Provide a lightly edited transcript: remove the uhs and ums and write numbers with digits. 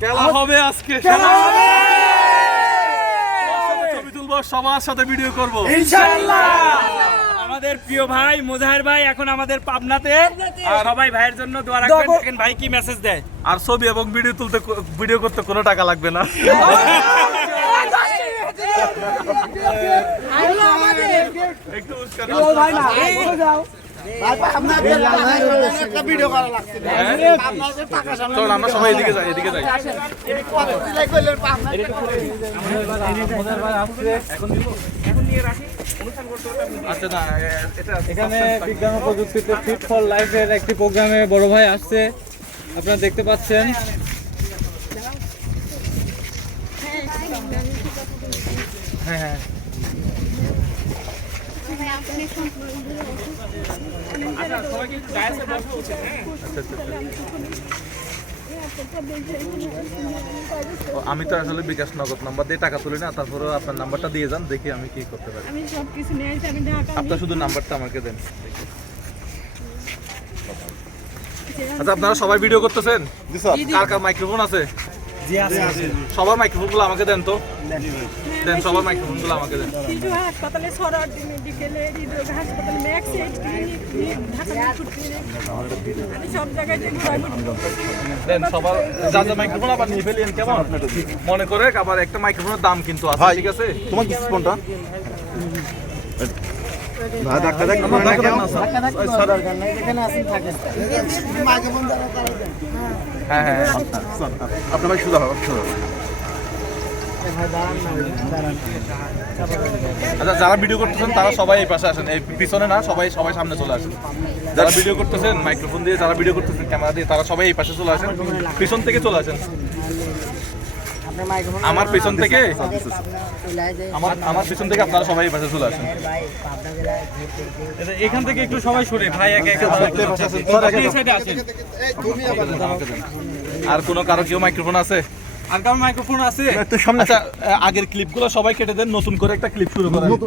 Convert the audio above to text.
খেলা হবে আজকে, ছবি তুলবো, সবার সাথে ভিডিও করবো ইনশাআল্লাহ। আমাদের প্রিয় ভাই মুজাহির ভাই এখন আমাদের পাবনাতে, সবাই ভাইয়ের জন্য দোয়া রাখবেন। দেখেন ভাই কি মেসেজ দেয়। আর ছবি এবং ভিডিও করতে কোনো টাকা লাগবে না। একটু চল আমরা সবাই এদিকে যাই, এদিকে যাই। আচ্ছা না, এখানে বিজ্ঞান ও প্রযুক্তিতে ফিট ফর লাইফের একটি প্রোগ্রামে বড় ভাই আসছে, আপনারা দেখতে পাচ্ছেন। হ্যাঁ আমি তো আসলে বিকাশ নগদ নাম্বার দিয়ে টাকা তুলি না, তারপরে আপনার নাম্বারটা দিয়ে যান, দেখি আমি কি করতে পারি। আমি সব কিছু নিয়ে আসি, আমি ঢাকা আপনার শুধু নাম্বারটা আমাকে দেন। আচ্ছা, আপনারা সবাই ভিডিও করতেছেন? কার কার মাইক্রোফোন আছে? সবার মাইক্রোফোনগুলো আমাকে দেন তো, দেন সবার মাইক্রোফোনগুলো আমাকে দেন। শিশু হাসপাতালে, সরারদি মেডিকেলে, হৃদরোগ হাসপাতালে, max aid clinic, Dhaka Mirpur clinic, আমি সব জায়গায় যে দেন সবার যা যা মাইক্রোফোন আবার নিয়ে ফেলেন, কেমন মনে করে। আবার একটা মাইক্রোফোনের দাম কিন্তু আছে, ঠিক আছে? তোমার কি ফোনটা হ্যাঁ হ্যাঁ, আপনার ভাই সুদা হবে। আচ্ছা, যারা ভিডিও করতেছেন তারা সবাই এই পাশে আসেন, এই পিছনে না, সবাই সামনে চলে আসেন। যারা ভিডিও করতেছেন মাইক্রোফোন দিয়ে, যারা ভিডিও করতেছেন ক্যামেরা দিয়ে, তারা সবাই এই পাশে চলে আসেন, পিছন থেকে চলে আসেন। আমার পিছন থেকে আপনারা সবাই এই পাশে চলে আসেন। এখান থেকে একটু সবাই সরে ভাই, একে একে আর কোনো কারো কেউ মাইক্রোফোন আছে? আর কারো মাইক্রোফোন আছে? আচ্ছা, আগের ক্লিপগুলো সবাই কেটে দেন, নতুন করে একটা ক্লিপ শুরু করেন।